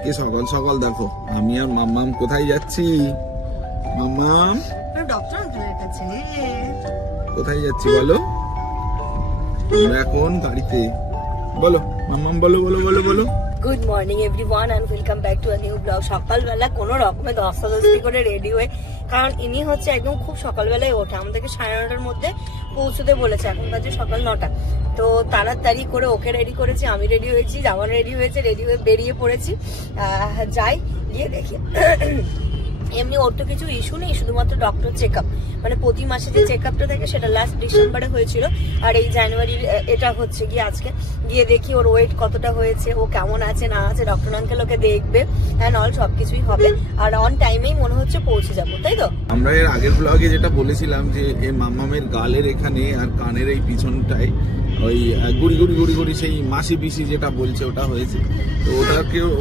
আজকে সকাল সকাল দেখো আমি আর মাম্মাম কোথায় যাচ্ছি। মাম্মাম ডক্টর আঙ্কেলের কাছে। কোথায় যাচ্ছি বলো? আমরা এখন গাড়িতে। বলো মাম্মাম, বলো বলো বলো বলো। Good morning everyone and welcome back to a new blog. সকালবেলা কোনো রকমে দস্তাদস্তি করে রেডি হয়ে, কারণ ইনি হচ্ছে একদম খুব সকালবেলায় ওঠে, আমাদেরকে 9:30টার মধ্যে পৌঁছতে বলেছে, এখন বাজে সকাল 9টা। তো তাড়াতাড়ি করে ওকে রেডি করেছি, আমি রেডি হয়েছি, জামান রেডি হয়েছে, রেডি হয়ে বেরিয়ে পড়েছি। যাই গিয়ে দেখি এমনি ওর তো কিছু ইস্যু নেই, শুধুমাত্র ডক্টর চেকআপ, মানে প্রতি মাসে যে চেকআপটা থাকে সেটা লাস্ট ডিসেম্বরে হয়েছিল, আর এই জানুয়ারির এটা হচ্ছে গিয়ে আজকে। গিয়ে দেখি ওর ওয়েট কতটা হয়েছে, ও কেমন আছে না আছে, ডক্টর আঙ্কেল ওকে দেখবে অ্যান্ড অল সবকিছুই হবে, আর অন টাইমেই মনে হচ্ছে পৌঁছে যাবো, তাই তো? আমরা এর আগের ব্লগে যেটা বলেছিলাম যে এই মাম্মামের গালের এখানে আর কানের এই পিছনটায় ওই গুড়ি গুড়ি গুড়ি গুড়ি সেই মাসি পিসি যেটা বলছে ওটা হয়েছে। তো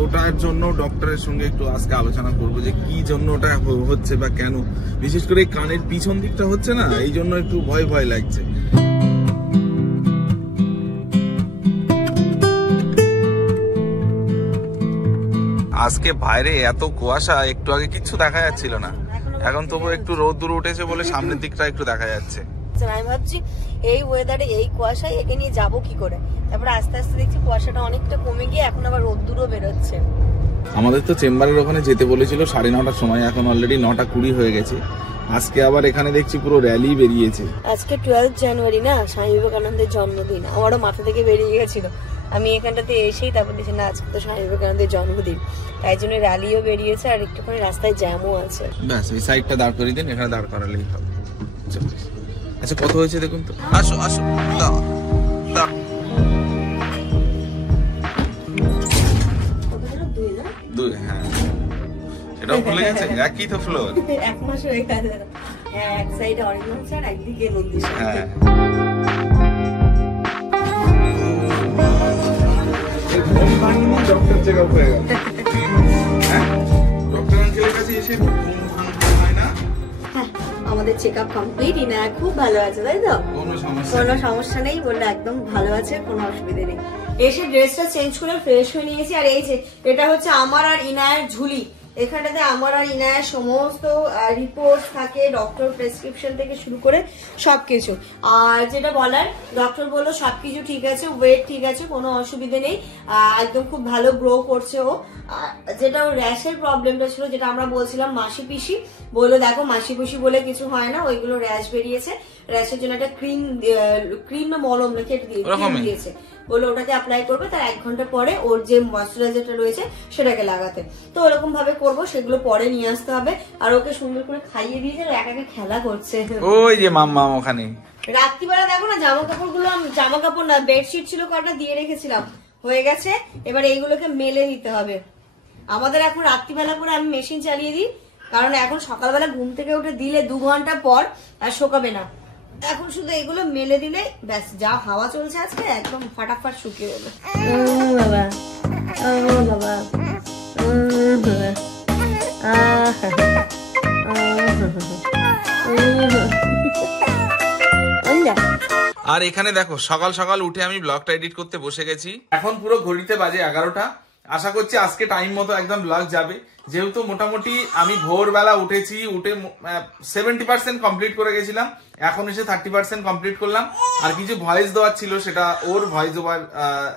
ওটার জন্য ডক্টরের সঙ্গে একটু আজকে আলোচনা করবো যে কি জন্য ওটা হচ্ছে বা কেন, বিশেষ করে এই কানের পিছন দিকটা হচ্ছে না, এই জন্য একটু ভয় ভয় লাগছে। আজকে বাইরে এত কুয়াশা, একটু আগে কিচ্ছু দেখা যাচ্ছিল না, এখন তবু একটু রোদ্দুর উঠেছে বলে সামনের দিকটা একটু দেখা যাচ্ছে। আমি ভাবছি এই ওয়েদারে এই কুয়াশায় একে নিয়ে যাবো কি করে, তারপরে আস্তে আস্তে দেখছি কুয়াশাটা অনেকটা কমে গিয়ে এখন আবার রোদ্দুরও বেরোচ্ছে। আমাদের তো চেম্বারের ওখানে যেতে বলেছিল 9:30টার সময়, এখন অলরেডি 9:20 হয়ে গেছে। আজকে আবার এখানে দেখছি পুরো র্যালি বেরিয়েছে। আজকে 12 জানুয়ারি না, স্বামী বিবেকানন্দের জন্মদিন, আমারও মাথা থেকে বেরিয়ে গেছিল। আমি এখানটাতে এসেই তারপর দেখছি না আজকে তো স্বামী বিবেকানন্দের জন্মদিন, তাই জন্য র্যালিও বেরিয়েছে আর একটুখানি রাস্তায় জ্যামও আছে। ব্যাস এই সাইডটা দাঁড় করিয়ে দিন, এখানে দাঁড় করালেই হবে। আচ্ছা কত হয়েছে দেখুন তো, আসো আসো দাও দাও। দুই, হ্যাঁ এটাও ভুলে গেছে, একই তো ফ্লোর। এক মাস হয়ে গেছে, হ্যাঁ এক সাইডে অরিজিনাল স্যার, একদিকে নন্দী স্যার। হ্যাঁ ডক্টর চেকআপ হয়ে গেল। হ্যাঁ ডক্টর আঙ্কেলের কাছে এসে হয় না। আমাদের চেকআপ কমপ্লিট, ইনায়া খুব ভালো আছে, তাই তো? কোনো সমস্যা নেই, বললে একদম ভালো আছে, কোনো অসুবিধা নেই। এসে ড্রেসটা চেঞ্জ করে ফ্রেশ হয়ে নিয়েছি, আর এই যে এটা হচ্ছে আমার আর ইনায়ার ঝুলি। এখানটাতে আমার আর ইনায়ার সমস্ত রিপোর্ট থাকে, ডক্টর প্রেসক্রিপশন থেকে শুরু করে সবকিছু। আর যেটা বলার, ডক্টর বললো সবকিছু ঠিক আছে, ওয়েট ঠিক আছে, কোনো অসুবিধা নেই, একদম খুব ভালো গ্রো করছে ও। যেটা ওর র্যাশের প্রবলেমটা ছিল, যেটা আমরা বলছিলাম মাসি পিসি, বললো দেখো মাসি পিসি বলে কিছু হয় না, ওইগুলো র্যাশ বেরিয়েছে, র্যাশের জন্য একটা ক্রিম না মলম নাকি এটা দিয়েছে, বললো ওটাকে অ্যাপ্লাই করবে, তার 1 ঘন্টা পরে ওর যে ময়শ্চারাইজারটা রয়েছে সেটাকে লাগাতে। তো ওরকম ভাবে করবো, সেগুলো পরে নিয়ে আসতে হবে। আর ওকে সুন্দর করে খাইয়ে দিয়েছে, একা একা খেলা করছে। ওই যে মাম্মা ওখানে রাত্রিবেলা দেখো না, জামা কাপড় না বেডশিট ছিল কটা দিয়ে রেখেছিলাম, হয়ে গেছে, এবার এইগুলোকে মেলে দিতে হবে। আমাদের এখন রাত্রিবেলা করে আমি মেশিন চালিয়ে দিই, কারণ এখন সকালবেলা ঘুম থেকে উঠে দিলে 2 ঘন্টা পর আর শোকাবে না, এখন শুধু এগুলো মেলে দিলে ব্যাস, যা হাওয়া চলছে আজকে একদম ফাটাফাট শুকিয়ে যাবে। বাবা বাবা আর এখানে দেখো সকাল সকাল উঠে আমি ব্লগটা এডিট করতে বসে গেছি। এখন পুরো ঘড়িতে বাজে 11টা। আশা করছি আজকে টাইম মতো একদম ব্লগ যাবে, যেহেতু মোটামুটি আমি ভোরবেলা উঠেছি, উঠে 70% কমপ্লিট করে গেছিলাম, এখন এসে 30% কমপ্লিট করলাম। আর কিছু ভয়েস দেওয়ার ছিল, সেটা ওর ভয়েস ওভার,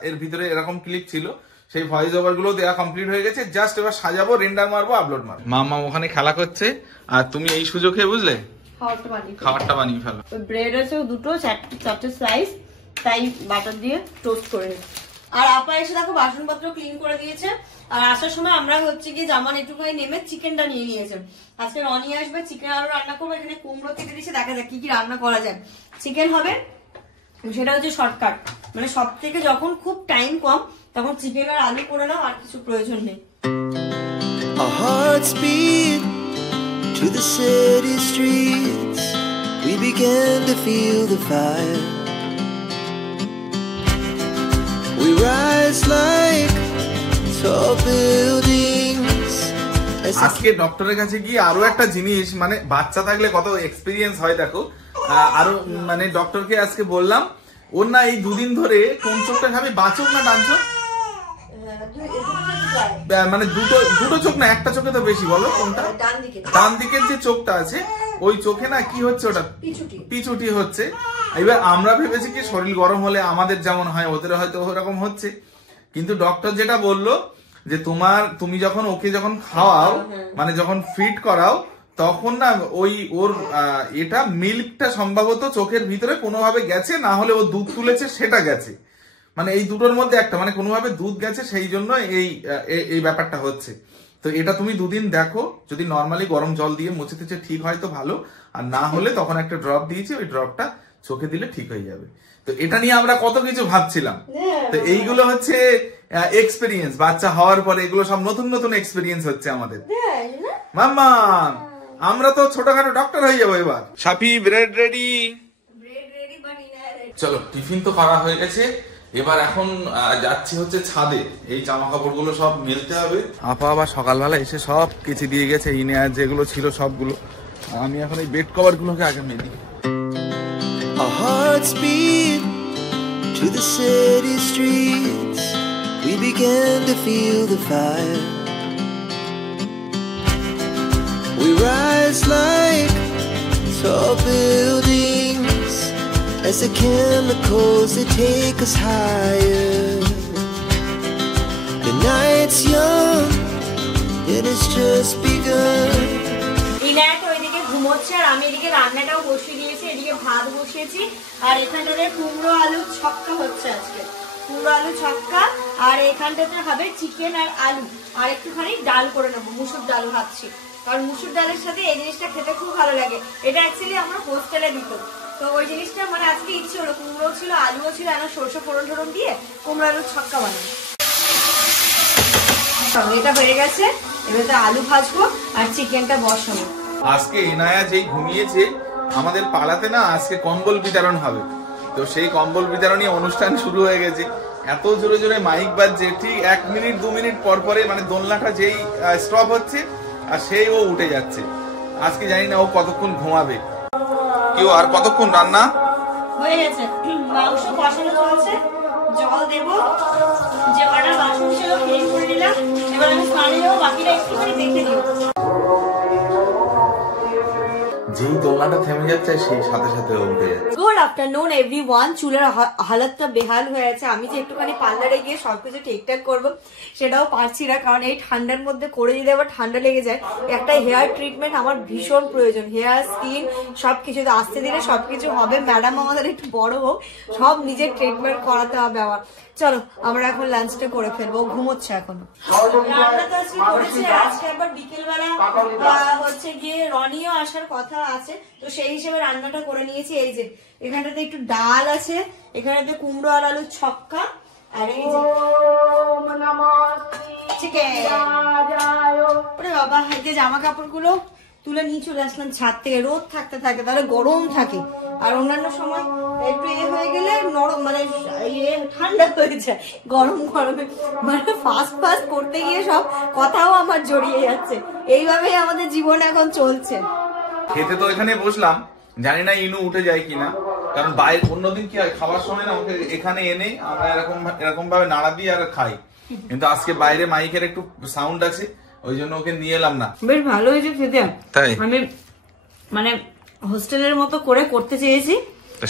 এর ভিতরে এরকম ক্লিপ ছিল, সেই ভয়েস ওভার গুলো দেওয়া কমপ্লিট হয়ে গেছে। জাস্ট এবার সাজাবো, রেন্ডার মারবো, আপলোড মারবো। মাম্মা ওখানে খেলা করছে, আর তুমি এই সুযোগে বুঝলে খাবারটা বানিয়ে ফেলো। ব্রেড আছে দুটো, 4টে স্লাইস, তাই বাটার দিয়ে টোস্ট করে নিই। আর আপা এসে দেখো বাসনপত্র ক্লিন করে দিয়েছে। আর আসার সময় আমরা হচ্ছে গিয়ে জামান একটুখানি নেমে চিকেনটা নিয়ে নিয়েছে। আজকে রনি আসবে, চিকেন আরো রান্না করবো, এখানে কুমড়ো কেটে দিয়েছে, দেখা যাক কি কি রান্না করা যায়। চিকেন হবে, সেটা হচ্ছে শর্টকাট, মানে সব থেকে যখন খুব টাইম কম তখন চিকেন আর আলু করে নাও, আর কিছু প্রয়োজন নেই। Our hearts beat to the city streets. We began to feel the fire. We rise like tall buildings. আজকে ডক্টরের কাছে গিয়ে আরো একটা জিনিস, মানে বাচ্চা থাকলে কত এক্সপিরিয়েন্স হয় দেখো। আরো মানে ডক্টরকে আজকে বললাম, ওর না এই 2 দিন ধরে কোন চোখটা খাবে, বাঁচক না ডান চোখ, মানে দুটো চোখ না, একটা চোখে তো বেশি, বলো কোনটা? ডান দিকের যে চোখটা আছে ওই চোখে না কি হচ্ছে, ওটা পিছুটি হচ্ছে। এবার আমরা ভেবেছি কি শরীর গরম হলে আমাদের যেমন হয় ওদের হয়তো ওরকম হচ্ছে, কিন্তু ডক্টর যেটা বললো যে তুমি যখন ওকে যখন খাওয়াও, মানে যখন ফিড করাও, তখন না ওই ওর এটা মিল্কটা সম্ভবত চোখের ভিতরে কোনোভাবে গেছে, না হলে ও দুধ তুলেছে সেটা গেছে, মানে এই দুটোর মধ্যে একটা, মানে কোনোভাবে দুধ গেছে, সেই জন্য এই ব্যাপারটা হচ্ছে। তো এটা তুমি দুদিন দেখো, যদি নর্মালি গরম জল দিয়ে মুছে টুছে ঠিক হয় তো ভালো, আর না হলে তখন একটা ড্রপ দিয়েছি, ওই ড্রপটা চোখে দিলে ঠিক হয়ে যাবে। তো এটা নিয়ে আমরা কত কিছু ভাবছিলাম, তো এইগুলো হচ্ছে এক্সপেরিয়েন্স, বাচ্চা হওয়ার পরে এগুলো সব নতুন নতুন এক্সপেরিয়েন্স হচ্ছে আমাদের। মাম্মা আমরা তো ছোটখাটো ডক্টর হয়ে যাবো এবার। সাফি ব্রেড রেডি, চলো টিফিন তো করা হয়ে গেছে, এবার এখন যাচ্ছি হচ্ছে ছাদে, এই জামা কাপড় গুলো সব মেলতে হবে। আপা আবার সকালবেলা এসে সব কেচে দিয়ে গেছে, ইনার যেগুলো ছিল সবগুলো, আমি এখন এই বেড কভার গুলোকে আগে মেলি। Our hearts beat to the city streets. We began to feel the fire. We rise like tall buildings as the chemicals they take us higher. The night's young, it has just begun. Inayat ওইদিকে ঘুমোচ্ছে আর আমি এদিকে রান্নাটাও বসিয়ে দিয়েছি, এদিকে ভাত বসিয়েছি, আর এখানটাতে কুমড়ো আলু ছক্কা হচ্ছে আজকে, কুমড়ো আলু ছক্কা, আর এখানটাতে হবে চিকেন আর আলু, আর একটুখানি ডাল করে নেবো, মুসুর ডাল ভাবছি, কারণ মুসুর ডালের সাথে এই জিনিসটা খেতে খুব ভালো লাগে। এটা অ্যাকচুয়ালি আমরা হোস্টেলে দিত, তো ওই জিনিসটা মানে আজকে ইচ্ছে হলো, কুমড়ো ছিল আলুও ছিল, আর সরষে ফোড়ন টোড়ন দিয়ে কুমড়ো আলুর ছক্কা বানাবো। এটা হয়ে গেছে, এবার আলু ভাজবো আর চিকেনটা বসাবো। আজকে ইনায়া যেই ঘুমিয়েছে, আমাদের পাড়াতে না আজকে কম্বল বিতরণ হবে, তো সেই কম্বল বিতরণী অনুষ্ঠান শুরু হয়ে গেছে। এত জোরে জোরে মাইক বাজছে, ঠিক 1 মিনিট 2 মিনিট পর পরে মানে দোলনাটা যেই স্টপ হচ্ছে আর সেই ও উঠে যাচ্ছে। আজকে জানি না ও কতক্ষণ ঘুমাবে। কি আর কতক্ষণ রান্না হয়ে গেছে, মাংস কষানো চলছে, জল দেবো, যে কটা বাসন ছিল ক্লিন করে নিলাম, এবার আমি স্নানে যাবো, বাকিটা একটুখানি দেখে দিও। যেই দোলনাটা থেমে যাচ্ছে সেই সাথে সাথে উঠে যাচ্ছে। Good afternoon everyone. চুলের হালতটা বেহাল হয়ে আছে, আমি যে একটুখানি পার্লারে গিয়ে সবকিছু ঠিকঠাক করবো সেটাও পারছি না, কারণ এই ঠান্ডার মধ্যে করে দিলে আবার ঠান্ডা লেগে যায়। একটা হেয়ার ট্রিটমেন্ট আমার ভীষণ প্রয়োজন, হেয়ার স্কিন সবকিছু আসতে দিলে সবকিছু হবে। ম্যাডাম আমাদের একটু বড় হোক, সব নিজের ট্রিটমেন্ট করাতে হবে আমার। চলো আমরা এখন লাঞ্চটা করে ফেলবো, ঘুমোচ্ছে এখনো। রান্না তো আজকে করেছে, আজকে একবার বিকেলবেলা হচ্ছে গিয়ে রনিও আসার কথা আছে, তো সেই হিসেবে রান্নাটা করে নিয়েছি। এই যে এখানটাতে একটু ডাল আছে, এখানেতে কুমড়ো আর আলুর ছক্কা, আর এই যে চিকেন। ওরে বাবা, এই যে জামা কাপড়গুলো তুলে নিয়ে চলে আসলাম ছাদ থেকে, রোদ থাকতে থাকে তাহলে গরম থাকে, আর অন্যান্য সময় একটু হয়ে গেলে নরম মানে ঠান্ডা হয়ে যায়, গরমে মানে ফাস্ট করতে গিয়ে সব কথাও আমার জড়িয়ে যাচ্ছে। এইভাবেই আমাদের জীবন এখন চলছে। খেতে তো এখানে বসলাম, জানি না ইনু উঠে যায় কিনা, কারণ বাইরে অন্যদিন কি হয় খাবার সময় না ওকে এখানে এনে আমরা এরকম ভাবে নাড়া দিই আর খাই, কিন্তু আজকে বাইরে মাইকের একটু সাউন্ড আছে, ওই জন্য ওকে নিয়ে এলাম না। বেশ ভালো হয়েছে খেতে, তাই আমি মানে হোস্টেলের মতো করে করতে চেয়েছি,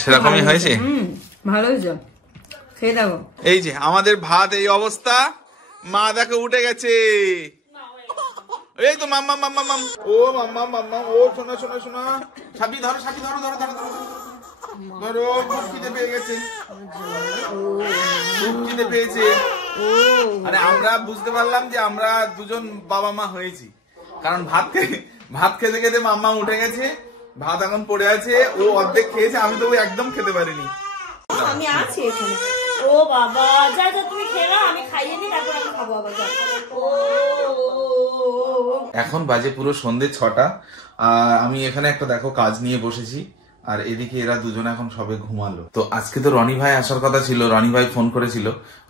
সেরকমই হয়েছে। ভালো হয়েছে, খেয়ে দেখো। এই যে আমাদের ভাত এই অবস্থা, মা দেখো উঠে গেছে, এই তো মাম্মা মাম্মা মাম, ও মাম্মা মাম্মা, ও শোনা শোনা শোনা, সাবি ধরো সাবি ধরো ধরো ধরো ধরো, খুব খিদে পেয়ে গেছে, খুব খিদে পেয়েছে। আরে আমরা বুঝতে পারলাম যে আমরা দুজন বাবা মা হয়েছি, কারণ ভাত খেতে খেতে মাম্মা উঠে গেছে, ভাত এখন পড়ে আছে, ও অর্ধেক খেয়েছে, আমি তো একদম খেতে পারিনি। আমি আছি এখানে। ও বাবা, যা যা তুমি খেলা, আমি খাইয়ে নি, তারপর আমি খাবো আবার। এখন বাজে পুরো সন্ধ্যে 6টা, আর আমি এখানে একটা দেখো কাজ নিয়ে বসেছি, আর এদিকে এরা দুজন এখন সবে ঘুমালো। তো আজকে তো রনি ভাই আসার কথা ছিল, রনি ভাই ফোন করেছিল,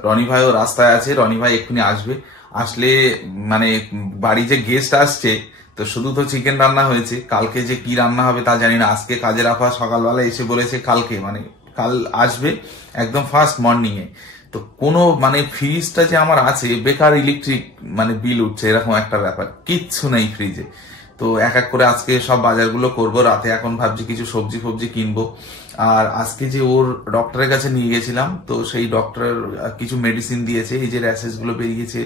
রনি ভাইও রাস্তায় আছে, রনি ভাই এক্ষুনি আসবে, আসলে মানে বাড়ি যে গেস্ট আসছে, তো শুধু তো চিকেন রান্না হয়েছে, কালকে যে কি রান্না হবে তা জানি না। আজকে কাজের আপা সকালবেলা এসে বলেছে কালকে মানে কাল আসবে একদম ফার্স্ট মর্নিং এ, তো কোনো মানে ফ্রিজটা যে আমার আছে, বেকার ইলেকট্রিক মানে বিল উঠছে এরকম একটা ব্যাপার, কিচ্ছু নেই ফ্রিজে। তো এক এক করে আজকে সব বাজারগুলো করব রাতে। এখন ভাবছি কিছু সবজি ফবজি কিনবো। আর আজকে যে ওর ডক্টরের কাছে নিয়ে গেছিলাম, তো সেই ডক্টর কিছু মেডিসিন দিয়েছে, এই যে র্যাশেস গুলো বেরিয়েছে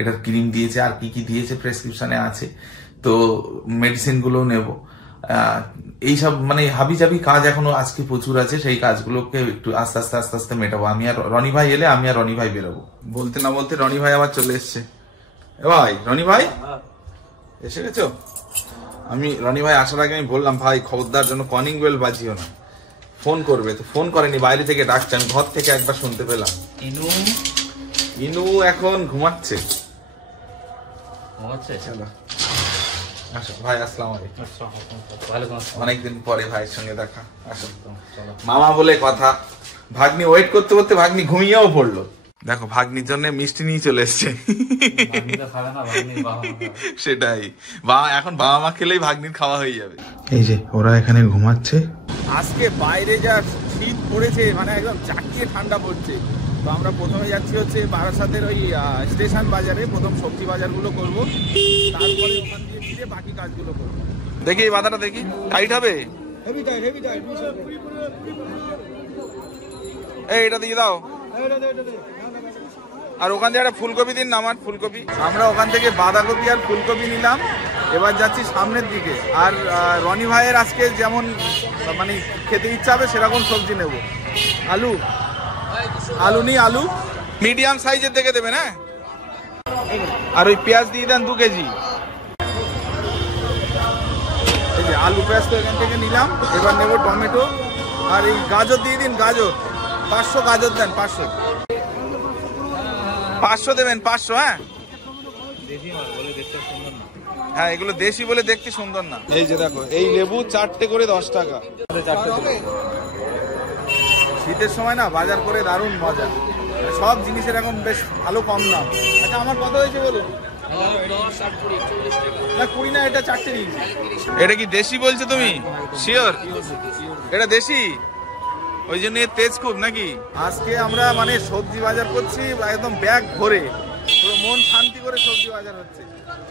এটার ক্রিম দিয়েছে, আর কি কি দিয়েছে প্রেসক্রিপশনে আছে, তো মেডিসিন গুলো নেবো। এইসব মানে হাবি জাবি কাজ এখনো আজকে প্রচুর আছে, সেই কাজগুলোকে একটু আস্তে আস্তে আস্তে আস্তে মেটাবো। আমি আর রনি ভাই এলে আমি আর রনি ভাই বেরোবো। বলতে না বলতে রনি ভাই আবার চলে এসছে। এ ভাই, রনি ভাই এসে গেছো? আমি রনি ভাই আসার আগে আমি বললাম, ভাই খবরদার জন্য কলিং বেল বাজিও না, ফোন করবে। তো ফোন করেনি, বাইরে থেকে ডাকছে, আমি ঘর থেকে একবার শুনতে পেলাম। ইনু এখন ঘুমাচ্ছে। চলো আসো ভাই, আসসালামু আলাইকুম। অনেকদিন পরে ভাইয়ের সঙ্গে দেখা। আসো, মামা বলে কথা। ভাগ্নি ওয়েট করতে করতে ভাগ্নি ঘুমিয়েও পড়লো। দেখো ভাগ্নির জন্য মিষ্টি নিয়ে চলে এসছে। সেটাই, এখন বাবা মা খেলেই ভাগ্নির খাওয়া হয়ে যাবে। এই যে ওরা এখানে ঘুমাচ্ছে। আজকে বাইরে যা শীত পড়েছে, মানে একদম চাকিয়ে ঠান্ডা পড়ছে। তো আমরা প্রথমে যাচ্ছি হচ্ছে বারাসাতের ওই স্টেশন বাজারে, প্রথম সবজি বাজারগুলো করবো, তারপরে ওখান দিয়ে ফিরে বাকি কাজগুলো করবো। দেখি এই বাধাটা দেখি, টাইট হবে? এই এটা দিয়ে দাও। আর ওখান থেকে একটা ফুলকপি দিন না, আমার ফুলকপি। আমরা ওখান থেকে বাঁধাকপি আর ফুলকপি নিলাম। এবার যাচ্ছি সামনের দিকে। আর রনি ভাইয়ের আজকে যেমন মানে খেতে ইচ্ছা হবে সেরকম সবজি নেব। আলু আলু নি, আলু মিডিয়াম সাইজের দেখে দেবেন। হ্যাঁ, আর ওই পেঁয়াজ দিয়ে দেন 2 কেজি। এই যে আলু পেঁয়াজ তো এখান থেকে নিলাম। এবার নেব টমেটো, আর এই গাজর দিয়ে দিন, গাজর 500 গাজর দেন, 500 দেবেন, 500। হ্যাঁ হ্যাঁ, এগুলো দেশি বলে দেখতে সুন্দর না। এই যে দেখো, এই লেবু 4টে করে 10 টাকা। শীতের সময় না বাজার করে দারুণ মজা, সব জিনিসের এখন বেশ ভালো কম দাম। আচ্ছা আমার কত হয়েছে বলুন? না 20 না, এটা 4টে নিয়েছি। এটা কি দেশি বলছো তুমি? শিওর এটা দেশি? ওই জন্য তেজ খুব নাকি? আজকে আমরা মানে সবজি বাজার করছি একদম ব্যাগ ভরে, পুরো মন শান্তি করে সবজি বাজার হচ্ছে।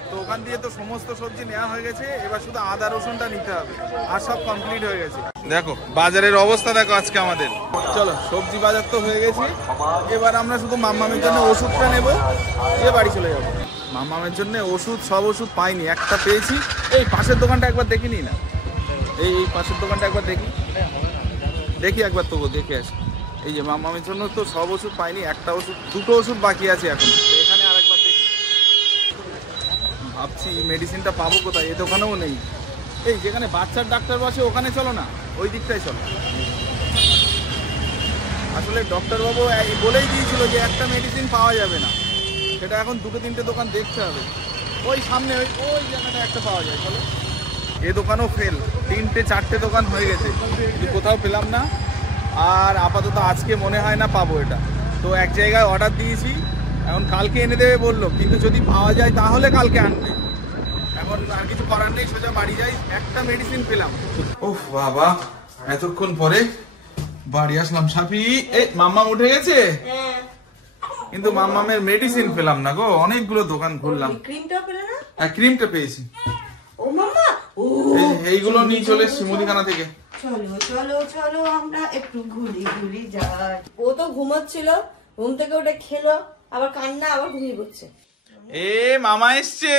তো ওখান দিয়ে তো সমস্ত সবজি নেওয়া হয়ে গেছে, এবার শুধু আদা রসুনটা নিতে হবে, আর সব কমপ্লিট হয়ে গেছে। দেখো বাজারের অবস্থা দেখো আজকে আমাদের। চলো সবজি বাজার তো হয়ে গেছে, এবার আমরা শুধু মাম্মামের জন্য ওষুধটা নেবো, দিয়ে বাড়ি চলে যাবো। মাম্মামের জন্য ওষুধ, সব ওষুধ পাইনি, একটা পেয়েছি। এই পাশের দোকানটা একবার দেখিনি না, এই পাশের দোকানটা একবার দেখি একবার, তবু দেখে আসি। এই যে মাম্মামের জন্য তো সব ওষুধ পাইনি, একটা ওষুধ, 2টো ওষুধ বাকি আছে এখন। এখানে আরেকবার দেখি, ভাবছি মেডিসিনটা পাবো কোথায়, এ দোকানেও নেই। এই যেখানে বাচ্চার ডাক্তার বসে ওখানে চলো না, ওই দিকটাই চলো। আসলে ডক্টর বাবু বলেই দিয়েছিল যে একটা মেডিসিন পাওয়া যাবে না, সেটা এখন 2-3টে দোকান দেখতে হবে। ওই সামনে ওই জায়গাটা একটা পাওয়া যায়, চলো। এ দোকানও ফেল, 3-4টে দোকান হয়ে গেছে, কিন্তু কোথাও পেলাম না। আর আপাতত আজকে মনে হয় না পাবো এটা। তো এক জায়গায় অর্ডার দিয়েছি, এখন কালকে এনে দেবে বললো, কিন্তু যদি পাওয়া যায় তাহলে কালকে আনবে। এখন আর কিছু করার নেই, সোজা বাড়ি যাই। একটা মেডিসিন পেলাম। ওহ বাবা, এতক্ষণ পরে বাড়ি আসলাম। সাপি, এই মাম্মাম উঠে গেছে, কিন্তু মাম্মামের মেডিসিন পেলাম না গো। অনেকগুলো দোকান ঘুরলাম। হ্যাঁ ক্রিমটা পেয়েছি। এইগুলো নিয়ে চলে এসছি মুদিখানা থেকে। চলো চলো চলো আমরা একটু ঘুরি যাই। ও তো ঘুমাচ্ছিল, ঘুম থেকে উঠে খেলো, আবার কান্না, আবার ঘুমিয়ে পড়ছে। এ মামা এসছে,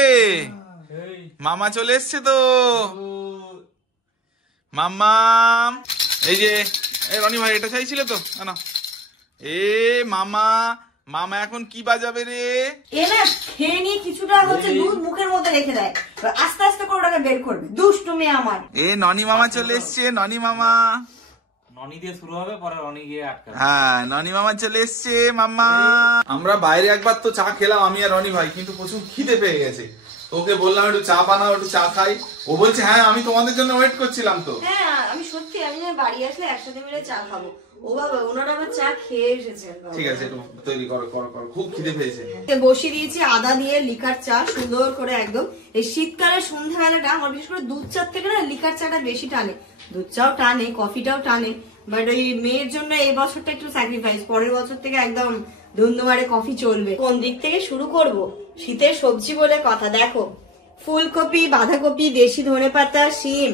মামা চলে এসছে তো। মাম্মা, এই যে রনি ভাই এটা চাইছিলে তো না? এ মামা, মামা এখন কি বাজাবে রে? এ না খেয়ে নিয়ে কিছুটা হচ্ছে দুধ মুখের মধ্যে রেখে দেয়, আস্তে আস্তে করে ওটাকে বের করবে। দুষ্টুমি আমার। এ ননি মামা চলে এসছে, ননি মামা। ননি দিয়ে শুরু হবে, পরে রনি গিয়ে আটকাবে। হ্যাঁ ননি মামা চলে এসছে। মাম্মা, আমরা বাইরে একবার তো চা খেলাম আমি আর রনি ভাই, কিন্তু প্রচুর খিদে পেয়ে গেছে। ওকে বললাম একটু চা বানাও, একটু চা খাই। ও বলছে হ্যাঁ আমি তোমাদের জন্য ওয়েট করছিলাম তো। হ্যাঁ আমি সত্যি, আমি বাড়ি আসলে একসাথে মিলে চা খাবো। ও বাবা, ওনারা আবার চা খেয়ে এসেছেন। ঠিক আছে, একটু তৈরি করো, খুব খিদে পেয়েছে। বসিয়ে দিয়েছি আদা দিয়ে লিকার চা, সুন্দর করে একদম। এই শীতকালের সন্ধ্যাবেলাটা আমার বিশেষ করে দুধ চার থেকে না লিকার চাটা বেশি টানে। দুধ চাও টানে, কফিটাও টানে, বাট ওই মেয়ের জন্য এই বছরটা একটু স্যাক্রিফাইস, পরের বছর থেকে একদম ধুন্দুমারে কফি চলবে। কোন দিক থেকে শুরু করব? শীতের সবজি বলে কথা। দেখো, ফুলকপি, বাঁধাকপি, দেশি ধনেপাতা, শিম,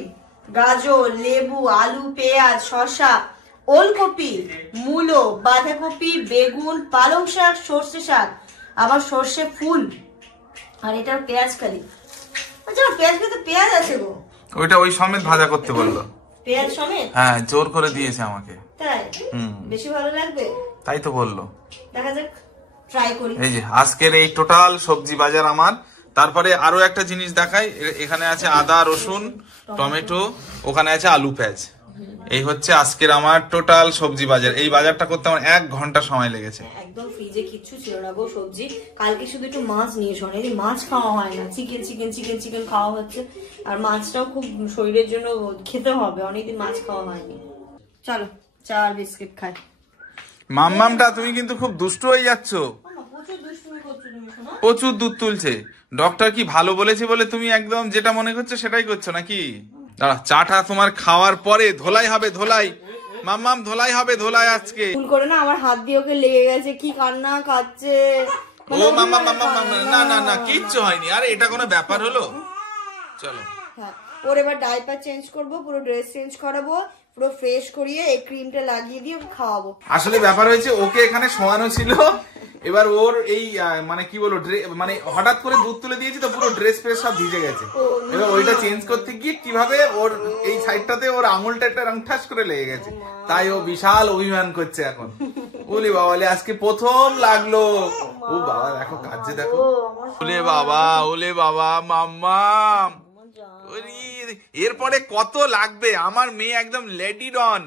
গাজর, লেবু, আলু, পেঁয়াজ, শসা, ওলকপি, মূলো, বাঁধাকপি, বেগুন, পালং শাক, সর্ষে শাক, আবার সর্ষে ফুল, আর এটা পেঁয়াজ কালি। আচ্ছা, পেঁয়াজ তো পেঁয়াজ আছে গো। ওইটা ওই সমেত ভাজা করতে বললো। পেঁয়াজ সমেত? হ্যাঁ, জোর করে দিয়েছে আমাকে। তাই? বেশি ভালো লাগবে? তাই তো বললো। দেখা যাক, ট্রাই করি। এই যে আজকের এই টোটাল সবজি বাজার আমার। তারপরে আরো একটা জিনিস দেখাই, এখানে আছে আদা, রসুন, টমেটো, ওখানে আছে আলু, পেঁয়াজ। এই হচ্ছে আজকের আমার টোটাল সবজি বাজার। এই বাজারটা করতে আমার 1 ঘন্টা সময় লেগেছে। একদম ফ্রিজে কিচ্ছু ছিল না গো সবজি। কালকে শুধু একটু মাছ নিয়েছি, অনেকদিন মাছ খাওয়া হয় না। চিকেন চিকেন চিকেন চিকেন খাওয়া হচ্ছে, আর মাছটাও খুব শরীরের জন্য খেতে হবে, অনেকদিন মাছ খাওয়া হয়নি। চলো চা আর বিস্কিট খাই। মাম্মামটা তুমি কিন্তু খুব দুষ্ট হয়ে যাচ্ছ, প্রচুর দুষ্টুমি করছো তুমি শোনো। প্রচুর দুধ তুলছে। ডক্টর কি ভালো বলেছে বলে তুমি একদম যেটা মনে করছো সেটাই করছো নাকি? দাঁড়া, চাটা তোমার খাওয়ার পরে ধোলাই হবে, ধোলাই। মাম্মাম ধোলাই হবে, ধোলাই আজকে। ভুল করে না আমার হাত দিয়ে ওকে লেগে গেছে, কি কান্না কাচ্ছে। ও মাম্মা মাম্মা, না না না, কিচ্ছু হয়নি। আরে এটা কোনো ব্যাপার হলো? চলো। হ্যাঁ, ওর এবার ডাইপার চেঞ্জ করবো, পুরো ড্রেস চেঞ্জ করাবো, পুরো ফ্রেশ করিয়ে এই ক্রিমটা লাগিয়ে দিয়ে ওকে খাওয়াবো। আসলে ব্যাপার হয়েছে, ওকে এখানে শোয়ানো ছিল, এবার ওর এই মানে কি বলবো, মানে হঠাৎ করে দুধ তুলে দিয়েছি তো পুরো ড্রেস ফ্রেস সব ভিজে গেছে। এবার ওইটা চেঞ্জ করতে গিয়ে কিভাবে ওর এই সাইডটাতে ওর আঙুলটা একটা ঠাস করে লেগে গেছে, তাই ও বিশাল অভিমান করছে এখন। বলি বাবালে, আজকে প্রথম লাগলো। ও বাবা দেখো কাজে, দেখো। ওলে বাবা, ওলে বাবা, মাম্মা। এরপরে কত লাগবে? আমার মেয়ে একদম লেডি ডন,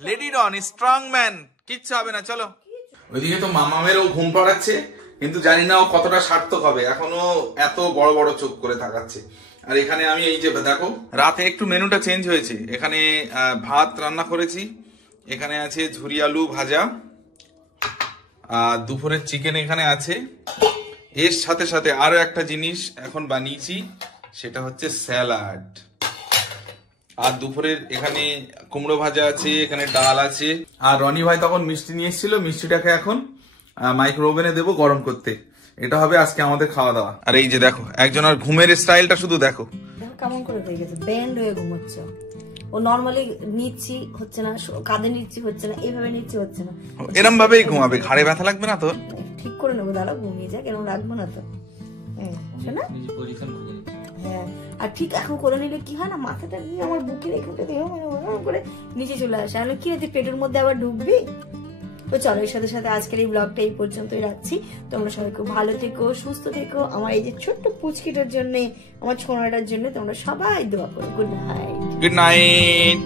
লেডি ডন, স্ট্রং ম্যান, কিচ্ছু হবে না। চলো। ওইদিকে তো মামামের ও ঘুম পাড়াচ্ছে, কিন্তু জানি না ও কতটা সার্থক হবে, এখনো এত বড় বড় চোখ করে তাকাচ্ছে। আর এখানে আমি এই যে দেখো, রাতে একটু মেনুটা চেঞ্জ হয়েছে। এখানে ভাত রান্না করেছি, এখানে আছে ঝুরি আলু ভাজা, আর দুপুরের চিকেন এখানে আছে। এর সাথে সাথে আরো একটা জিনিস এখন বানিয়েছি, সেটা হচ্ছে স্যালাড। আর দুপুরের এখানে কুমড়ো ভাজা আছে, এখানে ডাল আছে। আর রনি ভাই তখন মিষ্টি নিয়ে এসেছিল, মিষ্টিটাকে এখন মাইক্রো ওভেনে দেবো গরম করতে। এটা হবে আজকে আমাদের খাওয়া দাওয়া। আর এই যে দেখো, একজন আর ঘুমের স্টাইলটা শুধু দেখো, কেমন করে হয়ে গেছে, ব্যান্ড হয়ে ঘুমাচ্ছে। ও নর্মালি নিচ্ছি হচ্ছে না, কাঁধে নিচ্ছি হচ্ছে না, এইভাবে নিচ্ছি হচ্ছে না। এরম ভাবেই ঘুমাবে, ঘাড়ে ব্যথা লাগবে না তোর? ঠিক করে নেবো, দাঁড়া ঘুমিয়ে যাক, এরকম রাখবো না তো। শোনা? হ্যাঁ, আর ঠিক এখন করে নিলে কি হয় না, মাথাটা নিয়ে আমার বুকের এখানটা দিয়ে করে নিচে চলে আসে। আমি কি তুই পেটের মধ্যে আবার ঢুকবি? তো চলো, এর সাথে সাথে আজকের এই ব্লগটা এই পর্যন্তই রাখছি। তোমরা সবাই খুব ভালো থেকো, সুস্থ থেকো। আমার এই যে ছোট্ট পুচকিটার জন্য, আমার ছোনাটার জন্য তোমরা সবাই দোয়া করো। Good night. Good night.